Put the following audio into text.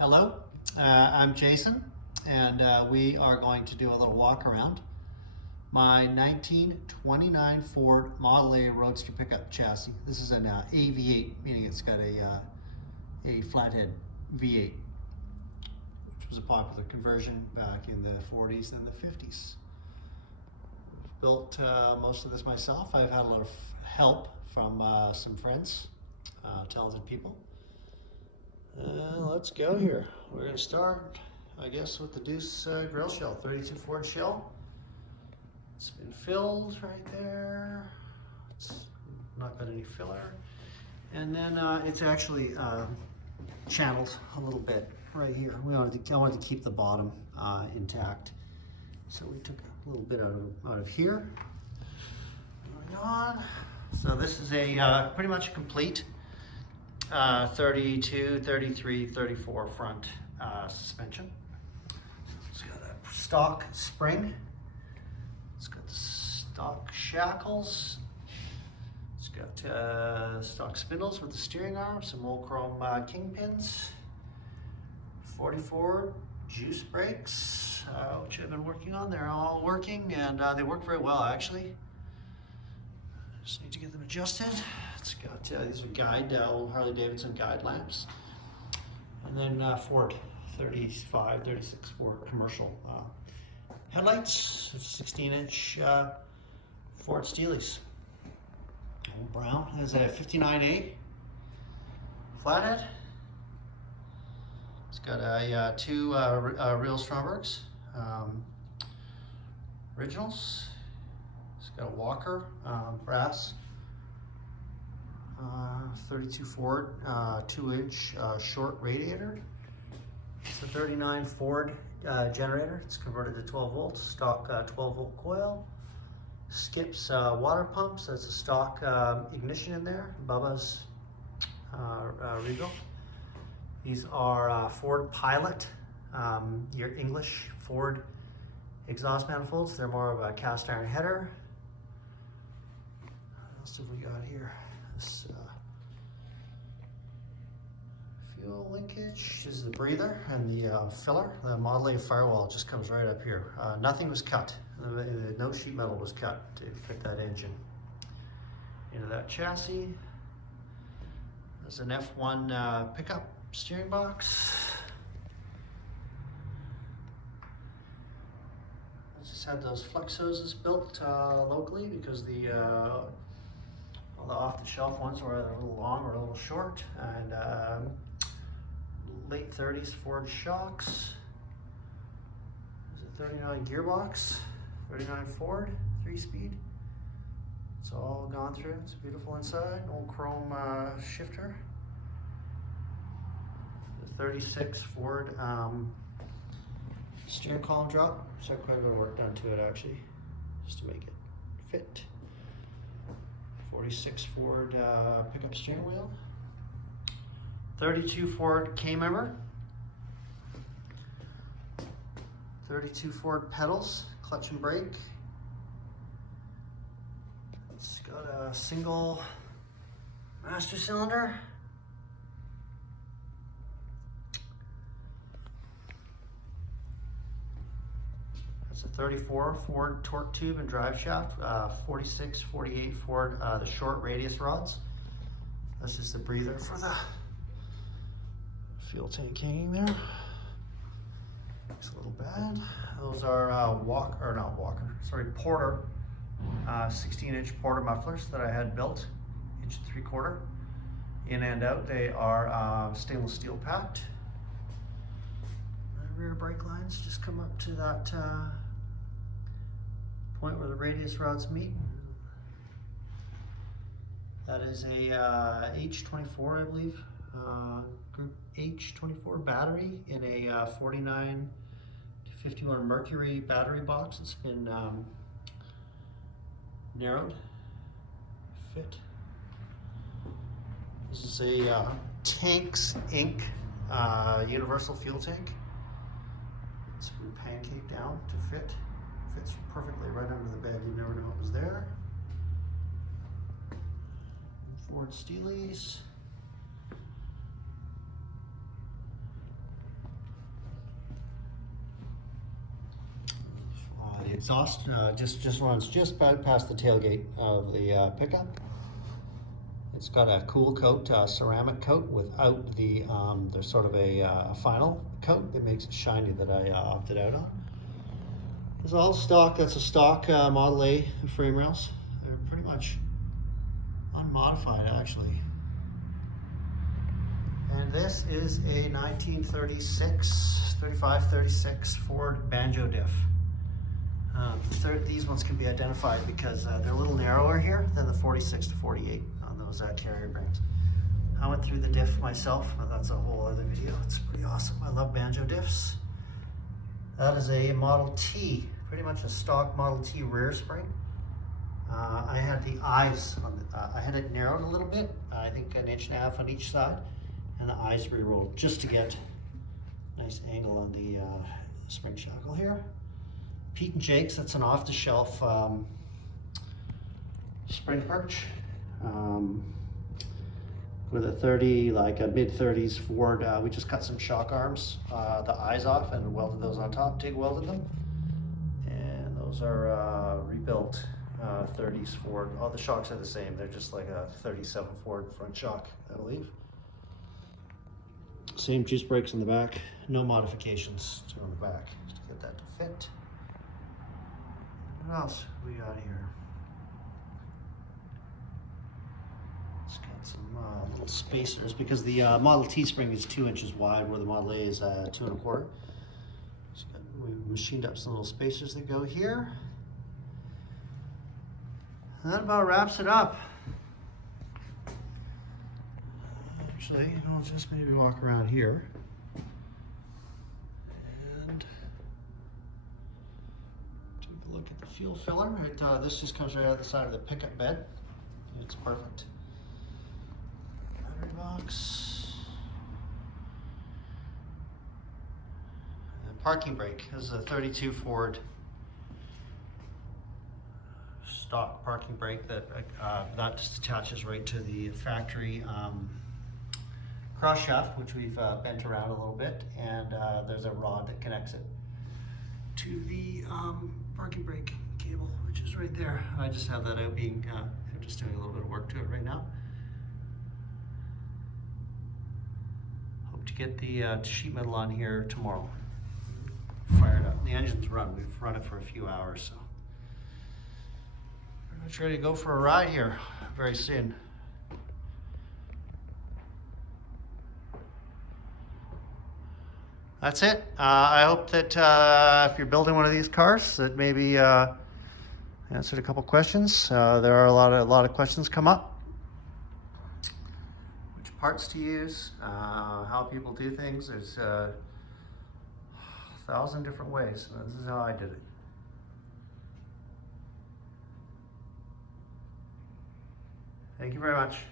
Hello, I'm Jason, and we are going to do a little walk around my 1929 Ford Model A Roadster pickup chassis. This is an AV8, meaning it's got a flathead V8, which was a popular conversion back in the 40s and the 50s. Built most of this myself. I've had a lot of help from some friends, talented people. Let's go here. We're going to start, I guess, with the Deuce grill shell, 32 Ford shell. It's been filled right there. It's not got any filler. And then it's actually channeled a little bit right here. I wanted to keep the bottom intact. So we took a little bit out of here. Moving on. So this is a pretty much complete 32, 33, 34 front suspension. It's got a stock spring. It's got the stock shackles. It's got stock spindles with the steering arm, some old chrome kingpins. 44 juice brakes, which I've been working on. They're all working, and they work very well, actually. Just need to get them adjusted. It's got these are guide Harley Davidson guide lamps, and then Ford 35, 36 Ford commercial headlights. 16-inch Ford Steelies. Old brown. There's a 59A flathead. It's got a two real Strombergs originals. It's got a Walker brass 32 Ford 2-inch short radiator. It's a 39 Ford generator. It's converted to 12 volts, stock 12 volt coil. Skips water pumps. That's a stock ignition in there. Bubba's Regal. These are Ford Pilot, your English Ford exhaust manifolds. They're more of a cast iron header. What else have we got here? This fuel linkage is the breather, and the filler. The Model A firewall just comes right up here. Nothing was cut. No sheet metal was cut to fit that engine into that chassis. There's an F1 pickup steering box. I just had those flex hoses built locally because all the off-the-shelf ones were either a little long or a little short, and late 30s Ford shocks. There's a 39 gearbox, 39 Ford 3-speed. It's all gone through. It's beautiful inside. Old chrome shifter. 36 Ford steering column drop. So quite a bit of work done to it, actually, just to make it fit. 46 Ford pickup steering wheel. 32 Ford K-member. 32 Ford pedals, clutch and brake. It's got a single master cylinder. It's a 34 Ford torque tube and drive shaft, 46, 48 Ford, the short radius rods. This is the breather for the fuel tank hanging there. Looks a little bad. Those are Porter, 16-inch Porter mufflers that I had built, 1 3/4 in and out. They are stainless steel packed. The rear brake lines just come up to that point where the radius rods meet. That is a H24, I believe, group H24 battery in a 49 to 51 mercury battery box. It's been narrowed, fit. This is a Tanks Inc. Universal fuel tank. It's been pancaked down to fit. Fits perfectly right under the bed. You'd never know what was there. Ford Steelies. exhaust just runs just about past the tailgate of the pickup. It's got a cool coat, ceramic coat without the, there's sort of a final coat that makes it shiny that I opted out on. It's all stock. That's a stock Model A frame rails. They're pretty much unmodified actually. And this is a 1935-36 Ford banjo diff. These ones can be identified because they're a little narrower here than the 46 to 48 on those carrier brands. I went through the diff myself, but that's a whole other video. It's pretty awesome. I love banjo diffs. That is a Model T, pretty much a stock Model T rear spring. I had the eyes on the, I had it narrowed a little bit, I think 1.5 inches on each side, and the eyes re-rolled just to get a nice angle on the spring shackle here. Pete and Jake's, that's an off-the-shelf spring perch with a 30, like a mid-30s Ford. We just cut some shock arms, the eyes off, and welded those on top, TIG welded them. And those are rebuilt 30s Ford. All the shocks are the same. They're just like a 37 Ford front shock, I believe. Same juice brakes in the back, no modifications on the back, just to get that to fit. What else we got here? It's got some little spacers because the Model T spring is 2 inches wide, where the Model A is 2 1/4. We machined up some little spacers that go here. And that about wraps it up. Actually, I'll just maybe walk around here. And take a look at the fuel filler. This just comes right out of the side of the pickup bed. It's perfect. Battery box. And parking brake. This is a 32 Ford stock parking brake that just attaches right to the factory cross shaft, which we've bent around a little bit, and there's a rod that connects it to the parking brake cable, which is right there. I just have that out being, I'm just doing a little bit of work to it right now. Hope to get the sheet metal on here tomorrow. Fired up. The engine's run. We've run it for a few hours, so pretty much ready to go for a ride here very soon. That's it. I hope that if you're building one of these cars, that maybe answered a couple questions. There are a lot of questions come up. Which parts to use, how people do things. There's 1,000 different ways. This is how I did it. Thank you very much.